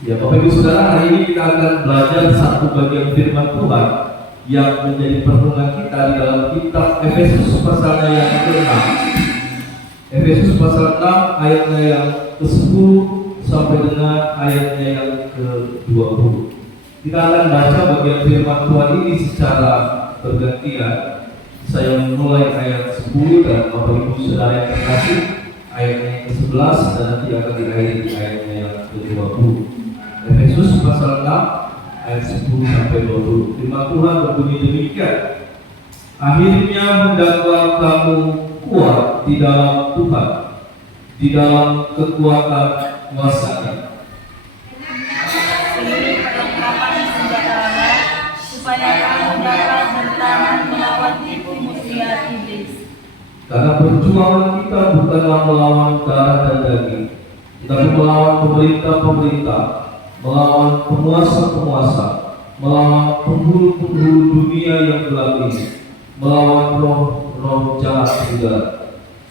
Ya, Bapak Ibu Saudara, hari ini kita akan belajar satu bagian firman Tuhan yang menjadi perenungan kita di dalam kitab Efesus pasalnya yang ke-6. Efesus pasal 6 ayatnya yang ke-10 sampai dengan ayatnya yang ke-20. Kita akan baca bagian firman Tuhan ini secara bergantian. Saya memulai ayat 10 dan Bapak Ibu Saudara yang terkasih ayatnya yang ke-11 dan nanti akan diakhiri di ayatnya yang ke-20. Efesus pasal 6 ayat 10 sampai 20. Firman Tuhan berbunyi demikian. Akhirnya hendaklah kamu kuat di dalam Tuhan, di dalam kekuatan kuasa-Nya. Seluruh perlengkapan senjata Allah, supaya kamu dapat bertahan melawan tipu muslihat iblis. Karena perjuangan kita bukanlah melawan darah dan daging, tetapi melawan pemerintah-pemerintah, melawan penguasa-penguasa, melawan penghulu-penghulu dunia yang gelap ini, melawan roh-roh jahat di dalam.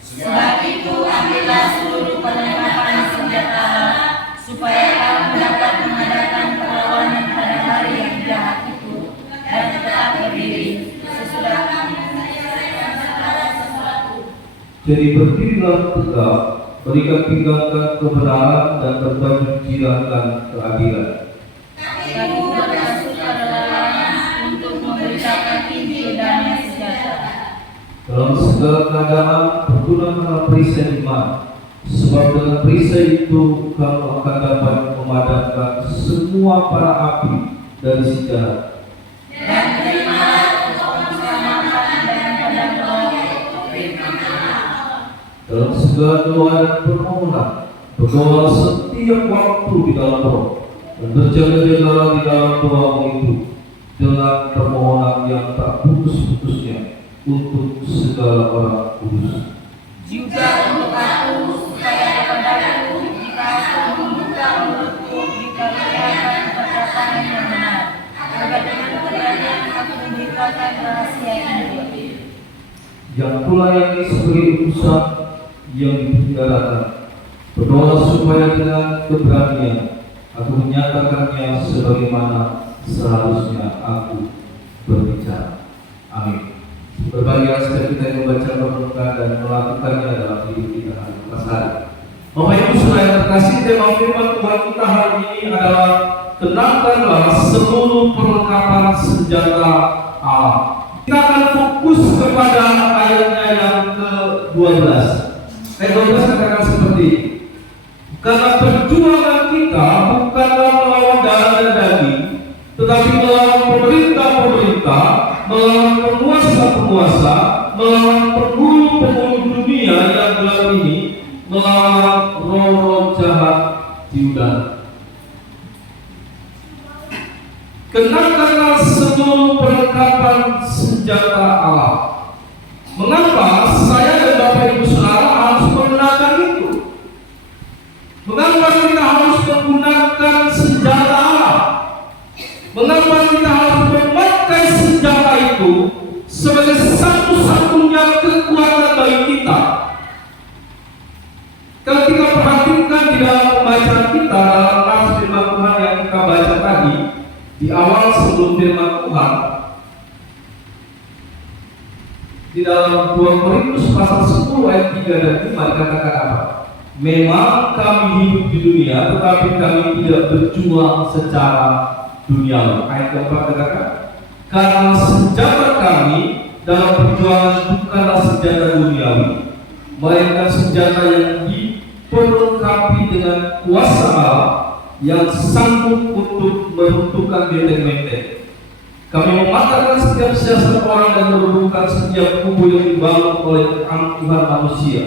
Sebab itu ambillah seluruh perlengkapan senjata Allah, supaya kamu dapat mengadakan perlawanan pada hari yang jahat itu, dan tetap berdiri sesudah kamu menyelesaikan segala sesuatu. Jadi berdirilah tegak, berikan pinggangkan kebenaran dan berbaju jirakan keadilan. Kamu bermaksud perlawanan untuk memberitakan Injil damai sejahtera. Dalam segala keadaan pergunakanlah perisai iman, sebab dengan perisai itu kamu akan dapat memadamkan semua para api dari si jahat. Dan terimalah untuk menyelamatkan dengan pedang roh itu firman Allah. Dalam segala doa dan permohonan, berdoalah setiap waktu di dalam roh, dan berjaga-jagalah di dalam doamu itu dengan permohonan yang tak putus-putusnya untuk segala orang kudus. Juga untuk aku, supaya kepadaku jika aku membuka mulutku diperlihatkan perkataan yang benar, agar dengan keberanian aku memberitakan rahasia Injil. Yang kulayani sebagai utusan yang dipenjarakan, berdoa supaya dengan keberanian aku menyatakannya sebagaimana seharusnya aku berbicara. Amin. Berbahagia setiap kita yang membaca, merenungkan dan melakukannya dalam hidup kita hari-hari. Bapak Ibu Saudara yang terkasih, tema firman Tuhan kita hari ini adalah kenakanlah seluruh perlengkapan senjata Allah. Kita akan fokus kepada ayatnya yang ke-12. Ayat 12 katakan seperti ini. Karena perjuangan kita bukanlah melawan darah dan daging, tetapi melawan pemerintah-pemerintah, melawan penguasa-penguasa, melawan penghulu-penghulu dunia yang gelap ini, melawan roh-roh jahat di udara. Kenakanlah seluruh perlengkapan senjata Allah. Mengapa saya dan Bapak Ibu Saudara harus menggunakan itu? Mengapa kita harus menggunakan senjata Allah? Mengapa kita harus memakai senjata itu sebagai satu-satunya kekuatan bagi kita? Kalau kita perhatikan di dalam pembacaan kita dalam nas firman Tuhan yang kita baca tadi, di awal sebelum firman Tuhan, di dalam 2 Korintus pasal 10 ayat 3 dan 5 dikatakan apa? Memang kami hidup di dunia, tetapi kami tidak berjuang secara duniawi. Ayat keempat katakan, karena senjata kami dalam perjuangan bukanlah senjata duniawi, melainkan senjata yang diperlengkapi dengan kuasa Allah yang sanggup untuk meruntuhkan benteng-benteng. Kami mematahkan setiap siasat orang dan meruntuhkan setiap kubu yang dibangun oleh keangkuhan manusia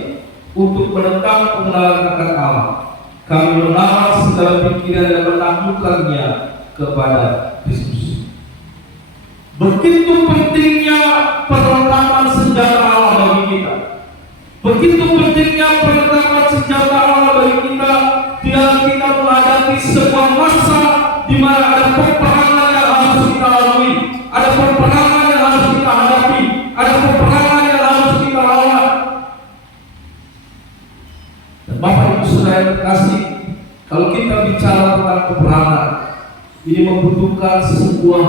untuk menentang pengenalan akan Allah. Kami menahan segala pikiran dan menaklukkannya kepada Kristus. Begitu pentingnya perlengkapan senjata Allah bagi kita. Begitu pentingnya perlengkapan senjata Allah bagi kita di dalam kita menghadapi sebuah masa di mana ada peperangan yang harus kita lalui, ada peperangan yang harus kita hadapi, ada peperangan yang harus kita lawan. Dan Bapak Ibu Saudara yang terkasih, Kalau kita bicara tentang peperangan, ini membutuhkan sebuah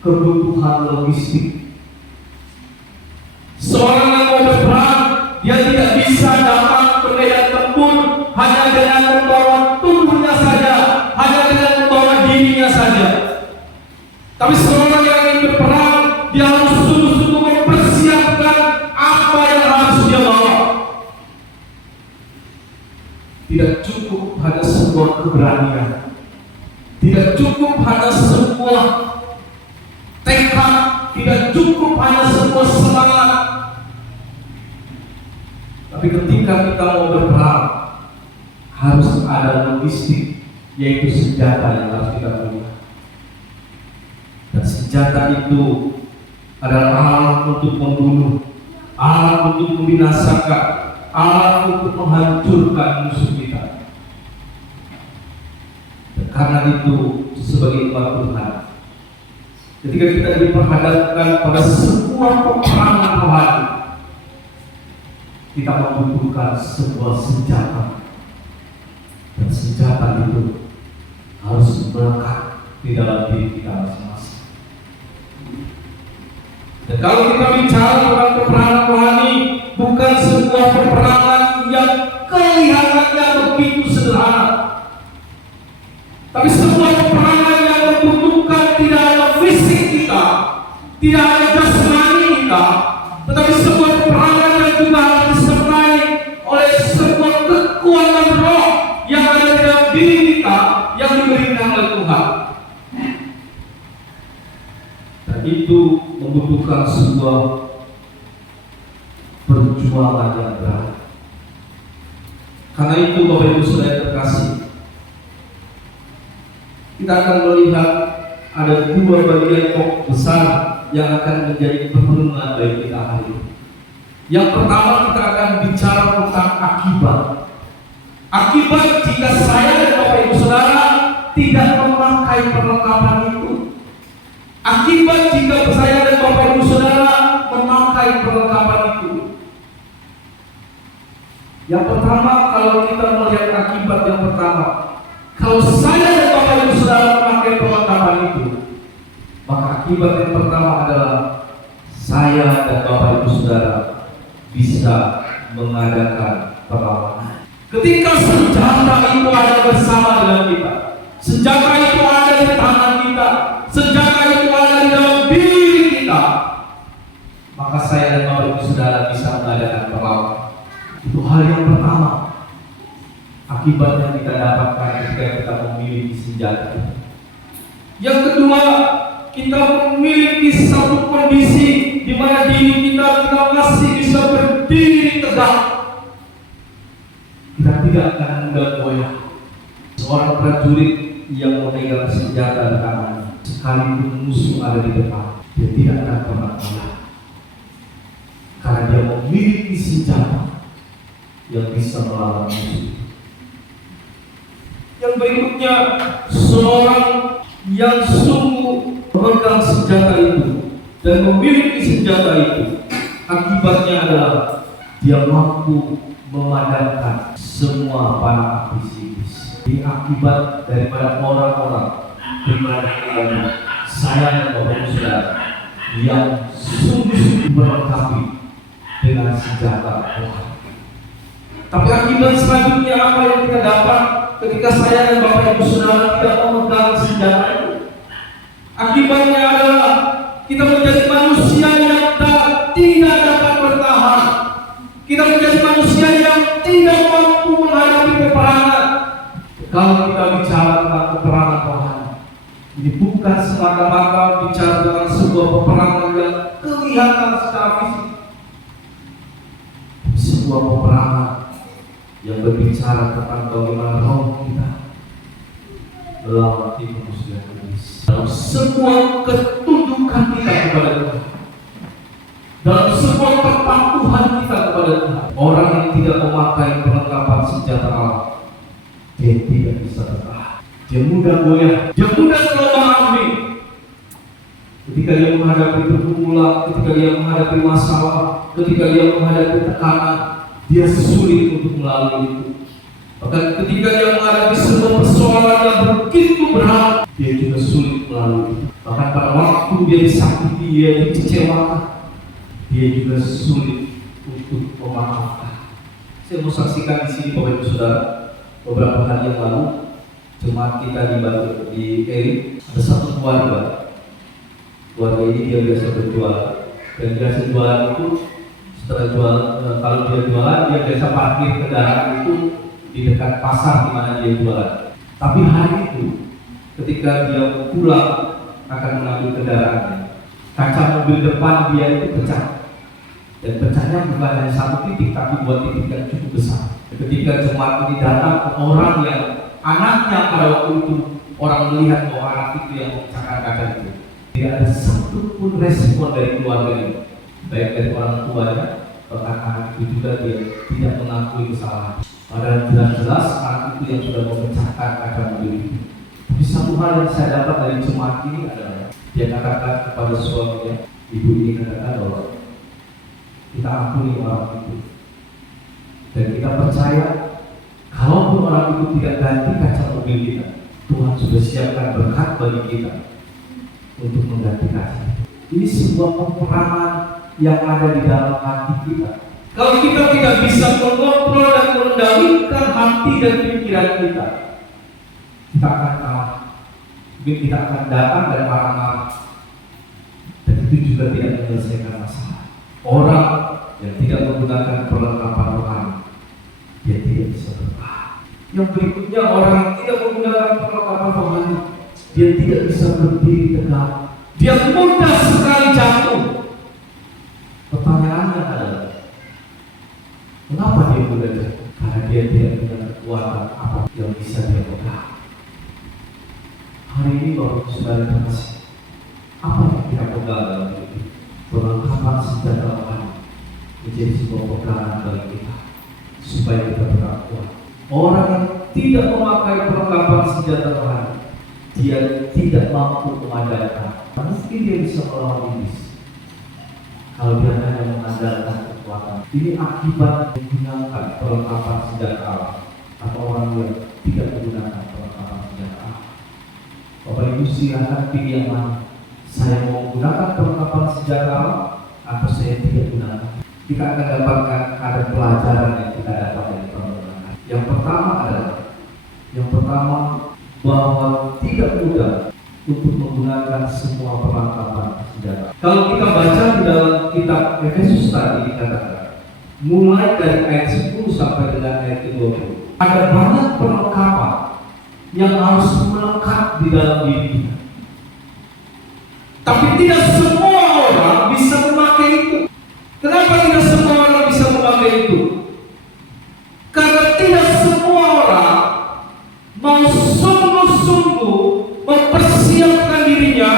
kebutuhan logistik. Seorang yang mau berperang, dia tidak bisa datang ke medan tempur hanya dengan membawa tubuhnya saja, hanya dengan membawa dirinya saja. Tapi seorang yang ingin berperang, dia harus sungguh-sungguh mempersiapkan apa yang harus dia bawa. Tidak cukup hanya sebuah keberanian, tidak cukup hanya sebuah tekad, tidak cukup hanya sebuah semangat. Tapi ketika kita mau berperang, harus ada logistik, yaitu senjata yang harus kita punya. Dan senjata itu adalah alat untuk membunuh, alat untuk membinasakan, alat untuk menghancurkan musuh kita. Dan karena itu, sebagai umat Tuhan, ketika kita diperhadapkan pada sebuah peperangan rohani, kita membutuhkan sebuah senjata. Dan senjata itu harus melekat di dalam diri kita masing-masing. Dan kalau kita bicara tentang peperangan rohani, bukan sebuah peperangan yang kelihatannya begitu sederhana, tapi sebuah peperangan yang membutuhkan tidak hanya fisik kita, tidak hanya jasmani kita, tetapi sebuah peperangan yang juga harus disertai oleh sebuah kekuatan roh yang ada di dalam diri kita yang diberikan oleh Tuhan. Dan itu membutuhkan sebuah perjuangan yang berat. Karena itu Bapak Ibu Saudara terkasih, kita akan melihat ada dua bagian pokok besar yang akan menjadi perenungan bagi kita hari ini. Yang pertama, kita akan bicara tentang akibat. Akibat jika saya dan Bapak Ibu Saudara tidak memakai perlengkapan itu. Akibat jika saya dan Bapak Ibu Saudara memakai perlengkapan itu. Yang pertama, kalau kita melihat akibat yang pertama, kalau saya dan Bapak Ibu Saudara memakai perlengkapan itu, maka akibat yang pertama adalah saya dan Bapak Ibu Saudara bisa mengadakan perlawanan. Ketika senjata itu ada bersama dengan kita, senjata itu ada di tangan kita, senjata itu ada di dalam diri kita, maka saya dan Bapak Ibu Saudara bisa mengadakan perlawanan. Itu hal yang pertama, akibat yang kita dapatkan ketika kita memiliki senjata itu. Yang kedua, kita memiliki satu kondisi di mana diri kita masih bisa berdiri tegak. Kita tidak akan mudah goyah. Seorang prajurit yang memegang senjata di tangannya, sekalipun musuh ada di depan, dia tidak akan pernah goyah, karena dia memiliki senjata yang bisa melawan musuh. Yang berikutnya, seorang yang sungguh memegang senjata itu dan memiliki senjata itu, akibatnya adalah dia mampu memadamkan semua panah api iblis. Ini akibat daripada orang-orang pribadi saya dan Bapak Ibu Saudara yang sungguh-sungguh melengkapi dengan senjata Tuhan. Tapi akibat selanjutnya apa yang kita dapat ketika saya dan Bapak Ibu Saudara tidak memegang senjata itu? Akibatnya adalah kita menjadi manusia yang tidak dapat bertahan. Kita menjadi manusia yang tidak mampu menghadapi peperangan. Kalau kita bicara tentang peperangan rohani, ini bukan semata-mata bicara tentang sebuah peperangan yang kelihatan secara fisik, sebuah peperangan yang berbicara tentang bagaimana roh kita melawan timus dan iblis. Dalam semua ketundukan kita kepada Tuhan, dalam semua kepatuhan kita kepada Tuhan, orang yang tidak memakai perlengkapan senjata Allah, dia tidak bisa bertahan. Dia mudah goyah, dia mudah terombang-ambing. Ketika dia menghadapi pergumulan, ketika dia menghadapi masalah, ketika dia menghadapi tekanan, dia sulit untuk melalui itu. Bahkan ketika dia menghadapi sebuah persoalan yang begitu berat, dia juga sulit melalui. Bahkan pada waktu dia disakiti, dia dikecewakan, dia juga sulit untuk memaafkan. Saya mau saksikan di sini Bapak Ibu Saudara, beberapa hari yang lalu jemaat kita di Eri ada satu keluarga ini dia biasa berjualan, dan biasa jualan itu setelah jual, kalau dia jualan dia biasa parkir kendaraan itu di dekat pasar di mana dia jualan. Tapi hari itu ketika dia pulang akan mengambil kendaraannya, kaca mobil depan dia itu pecah, dan pecahnya bukan hanya satu titik tapi dua titik yang cukup besar. Ketika jemaat ini datang ke orang yang anaknya pada waktu itu, orang melihat bahwa anak itu yang memecahkan kaca itu, tidak ada satu pun respon dari keluarga ini, baik dari orang tuanya bahkan anak itu juga dia tidak mengakui kesalahan. Padahal jelas-jelas anak itu yang sudah memecahkan kaca mobil itu. Tapi satu hal yang saya dapat dari jemaat ini adalah dia katakan kepada suaminya, ibu ini katakan bahwa kita ampuni orang itu, dan kita percaya kalaupun orang itu tidak ganti kaca mobil kita, Tuhan sudah siapkan berkat bagi kita untuk mengganti kaca. Ini sebuah peperangan yang ada di dalam hati kita. Kalau kita tidak bisa mengontrol dan mengendalikan hati dan pikiran kita, kita akan kalah. Mungkin kita akan datang dan marah-marah, dan itu juga tidak menyelesaikan masalah. Orang yang tidak menggunakan perlengkapan rohani, dia tidak bisa bertahan. Yang berikutnya, orang yang tidak menggunakan perlengkapan rohani, dia tidak bisa berdiri tegak. Dia mudah sekali jatuh. Pertanyaannya adalah, kenapa dia mudah jatuh? Karena dia tidak punya kekuatan apa yang bisa dia pegang. Hari ini Bapak Saudara terkasih, apa yang kita pegang dalam hidup? Perlengkapan senjata rohani menjadi sebuah pegangan bagi kita supaya kita tetap kuat. Orang yang tidak memakai perlengkapan senjata rohani, dia tidak mampu mengandalkan. Mungkin dia bisa melawan iblis kalau dia hanya mengandalkan kekuatan. Ini akibat menggunakan perlengkapan senjata Allah atau orang yang tidak menggunakan perlengkapan senjata Allah. Bapak Ibu silakan pilih yang mana. Saya mau menggunakan perlengkapan senjata Allah atau saya tidak gunakan. Kita akan dapatkan ada pelajaran yang kita dapat dari perlengkapan. Yang pertama bahwa tidak mudah untuk menggunakan semua perlengkapan senjata. Kalau kita baca di dalam kitab Efesus tadi dikatakan, mulai dari ayat 10 sampai dengan ayat 20, ada banyak perlengkapan yang harus melekat di dalam diri kita. Tapi tidak semua orang bisa memakai itu. Kenapa tidak semua orang bisa memakai itu? Karena tidak semua orang mau sungguh-sungguh mempersiapkan dirinya,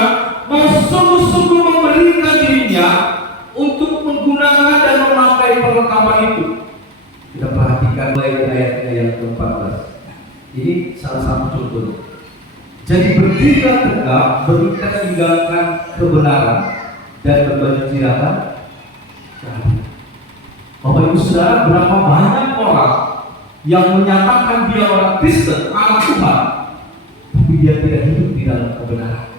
mau sungguh-sungguh memberikan dirinya untuk menggunakan dan memakai perlengkapan itu. Kita perhatikan mulai dari ayatnya yang ke-14. Ini salah satu contoh. Jadi berdirilah tegak, berikat tinggalkan kebenaran dan berbaju jirakan keadilan. Bapak Ibu Saudara, berapa banyak orang yang menyatakan dia orang Kristen, anak Tuhan, tapi dia tidak hidup di dalam kebenaran.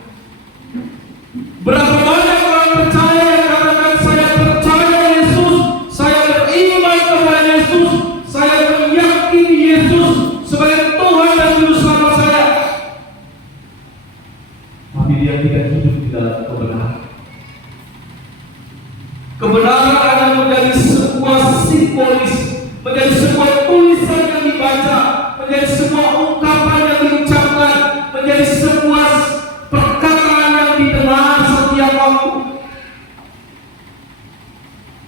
Berapa banyak orang percaya yang katakan saya percaya Yesus, saya beriman kepada Yesus, saya meyakini Yesus sebagai Tuhan dan Juru Selamat saya, tapi dia tidak hidup di dalam kebenaran. Kebenaran akan menjadi sebuah simbolis, menjadi sebuah tulisan yang dibaca, menjadi sebuah ungkapan yang diucapkan, menjadi sebuah perkataan yang didengar setiap waktu.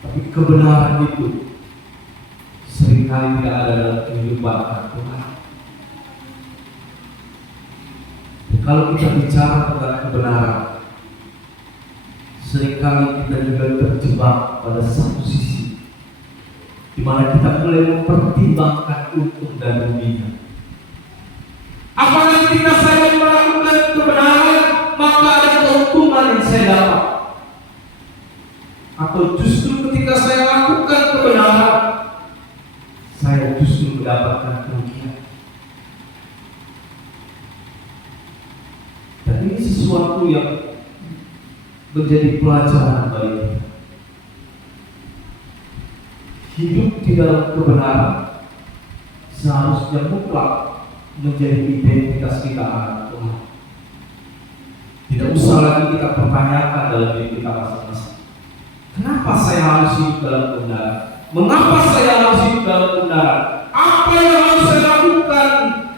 Tapi kebenaran itu seringkali tidak ada dalam kehidupan Tuhan. Kalau kita bicara tentang kebenaran, seringkali kita juga terjebak pada satu sisi, di mana kita mulai mempertimbangkan untung dan ruginya. Apakah ketika saya melakukan kebenaran, maka ada keuntungan yang saya dapat? Atau justru ketika saya lakukan kebenaran, saya justru mendapat mendapatkan kerugian. Dan ini sesuatu yang menjadi pelajaran bagi kita. Hidup di dalam kebenaran seharusnya mutlak menjadi identitas kita anak Tuhan. Tidak usah lagi kita pertanyakan dalam diri kita masing-masing. Kenapa saya harus hidup dalam kebenaran? Mengapa saya harus hidup dalam kebenaran? Apa yang harus saya lakukan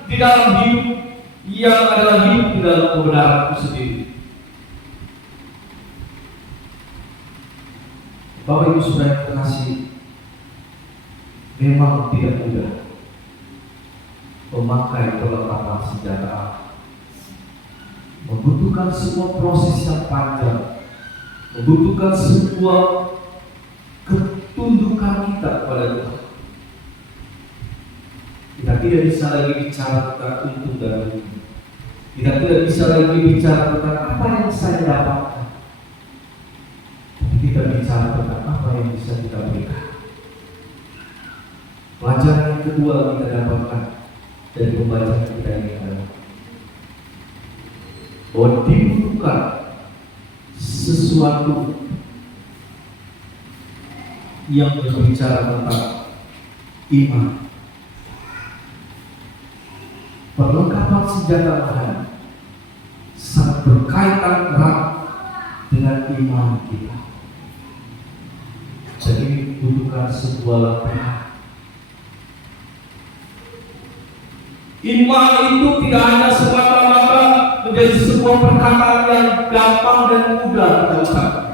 di dalam hidup yang adalah hidup di dalam kebenaran itu sendiri? Bapak Ibu Saudara yang terkasih, memang tidak mudah memakai perlengkapan senjata, membutuhkan sebuah proses yang panjang, membutuhkan sebuah ketundukan kita kepada Tuhan. Kita tidak bisa lagi bicara tentang untung dan rugi. Kita tidak bisa lagi bicara tentang apa yang saya dapatkan. Kita bicara tentang apa yang bisa kita berikan. Pelajaran yang kedua kita dapatkan dari pembacaan kita ini adalah bahwa dibutuhkan sesuatu yang berbicara tentang iman. Perlengkapan senjata rohani sangat berkaitan erat dengan iman kita. Jadi dibutuhkan sebuah latihan. Iman itu tidak hanya semata-mata menjadi sebuah perkataan yang gampang dan mudah kita ucapkan.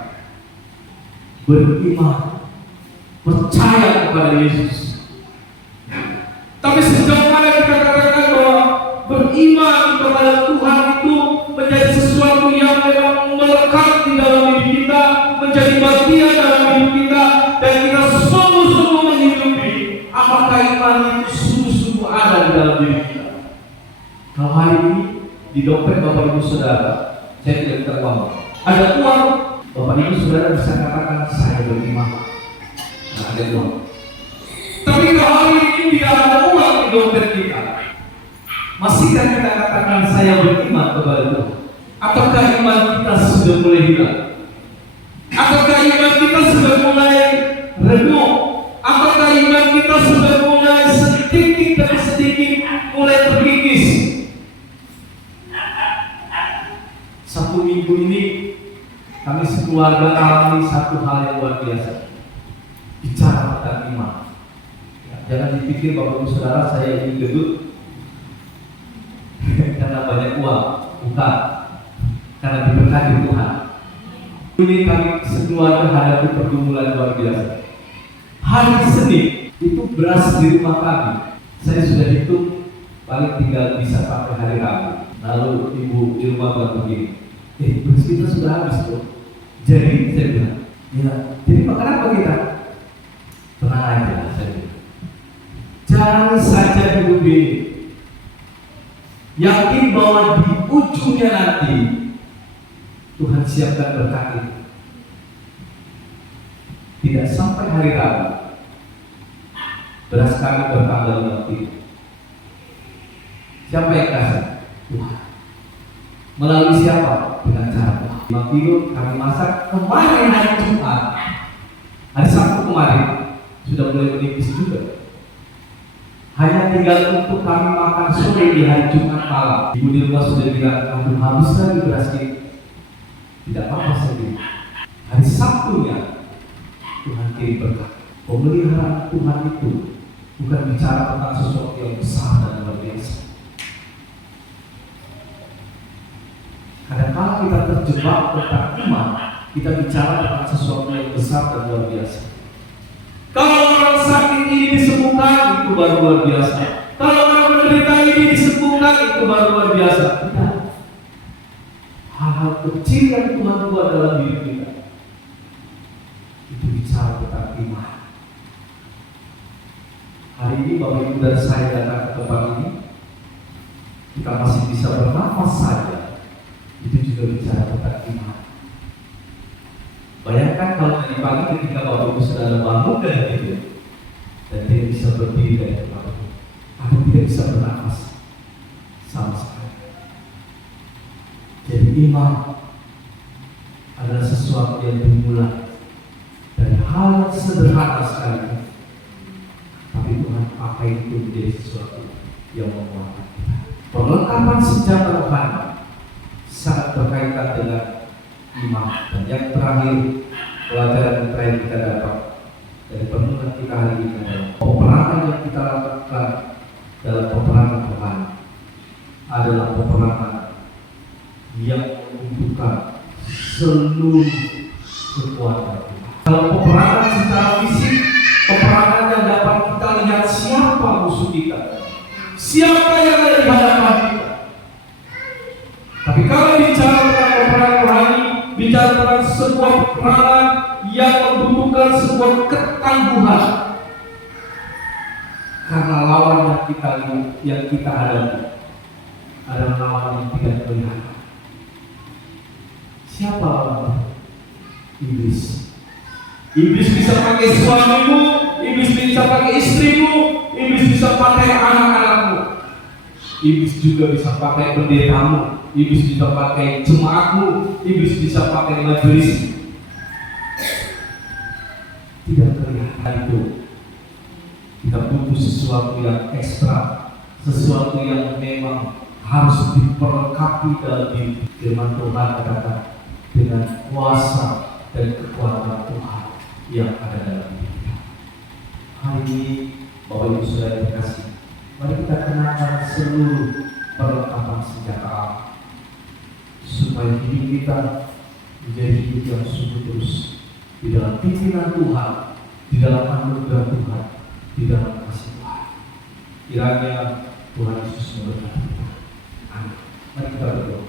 Beriman, percaya kepada Yesus. Tapi sejauh mana kita katakan bahwa beriman kepada Tuhan itu menjadi sesuatu yang memang melekat di dalam diri kita, menjadi bagian dalam hidup kita, dan kita sungguh-sungguh menghidupi apakah iman itu sungguh-sungguh ada di dalam diri kita. Kalau hari ini di dompet Bapak Ibu Saudara, saya tidak minta uang, ada uang, Bapak Ibu Saudara bisa katakan saya beriman. Nah, ada uang. Tapi kalau hari ini tidak ada uang di dompet kita, masihkah kita katakan saya beriman kepada Tuhan? Ataukah iman kita sudah mulai hilang? Ataukah iman kita sudah mulai redup? Ataukah iman kita sudah mulai sedikit demi sedikit mulai terkikis? Satu minggu ini kami sekeluarga alami satu hal yang luar biasa. Bicara tentang iman. Jangan dipikir Bapak Ibu Saudara saya ini gedut karena banyak uang, bukan, karena diberkati Tuhan. Ini kami sekeluarga hadapi pergumulan luar biasa. Hari Senin itu beras di rumah kami, saya sudah hitung paling tinggal bisa sampai hari Rabu. Lalu ibu di rumah bilang begini, beras kita sudah habis tuh. Jadi saya bilang, ya, jadi makan apa kita? Tenang aja, saya bilang. Jangan saja hidup ini. Yakin bahwa di ujungnya nanti Tuhan siapkan berkat itu. Tidak sampai hari Rabu beras kami bertambah 5 kilo. Siapa yang kasih? Tuhan. Melalui siapa? Dengan cara Tuhan. 5 kilo kami masak kemarin hari Jumat. Hari Sabtu kemarin sudah mulai menipis juga. Hanya tinggal untuk kami makan sore di hari Jumat malam. Ibu di rumah sudah bilang, aduh habis lagi beras kita. Tidak apa-apa saja. Hari Sabtunya Tuhan kirim berkat. Pemeliharaan Tuhan itu bukan bicara tentang sesuatu yang besar dan luar biasa. Kadang-kadang kita terjebak tentang iman, kita bicara tentang sesuatu yang besar dan luar biasa. Kalau orang sakit ini disembuhkan, itu baru luar biasa. Kalau orang menderita ini disembuhkan, itu baru luar biasa. Tidak. Hal-hal kecil yang Tuhan buat dalam diri kita, itu bicara tentang iman. Hari ini Bapak Ibu dan saya datang ke tempat ini, kita masih bisa bernafas saja. Itu juga bicara tentang iman. Bayangkan kalau tadi pagi ketika Bapak Ibu sedang bangun dari tidur dan tidak bisa berdiri dari tempat itu, iman adalah sesuatu yang dimulai dari hal sederhana sekali, tapi Tuhan pakai itu menjadi sesuatu yang menguatkan kita. Perlengkapan senjata rohani sangat berkaitan dengan iman. Dan yang terakhir, pelajaran yang terakhir kita dapat dari perenungan kita hari ini adalah peperangan yang kita lakukan dalam peperangan Tuhan adalah peperangan yang membutuhkan seluruh kekuatan kita. Kalau peperangan secara fisik, peperangan yang dapat kita lihat siapa musuh kita, siapa yang ada di hadapan kita. Tapi kalau bicara tentang peperangan rohani, bicara tentang sebuah peperangan yang membutuhkan sebuah ketangguhan, karena lawan yang kita hadapi adalah lawan yang tidak kelihatan. Siapa lawan? Iblis. Iblis bisa pakai suamimu, iblis bisa pakai istrimu, iblis bisa pakai anak-anakmu, iblis juga bisa pakai pendetamu, iblis bisa pakai jemaatmu, iblis bisa pakai majelis. Tidak kelihatan itu. Kita butuh sesuatu yang ekstra, sesuatu yang memang harus diperlengkapi dalam diri. Firman Tuhan katakan dengan kuasa dan kekuatan Tuhan yang ada dalam diri kita. Hari ini Bapak Ibu Saudara dikasih, mari kita kenakan seluruh perlengkapan senjata Allah, supaya hidup kita menjadi hidup yang sungguh terus di dalam pimpinan Tuhan, di dalam anugerah Tuhan, di dalam kasih Tuhan. Kiranya Tuhan Yesus memberkati kita. Amin. Mari kita berdoa.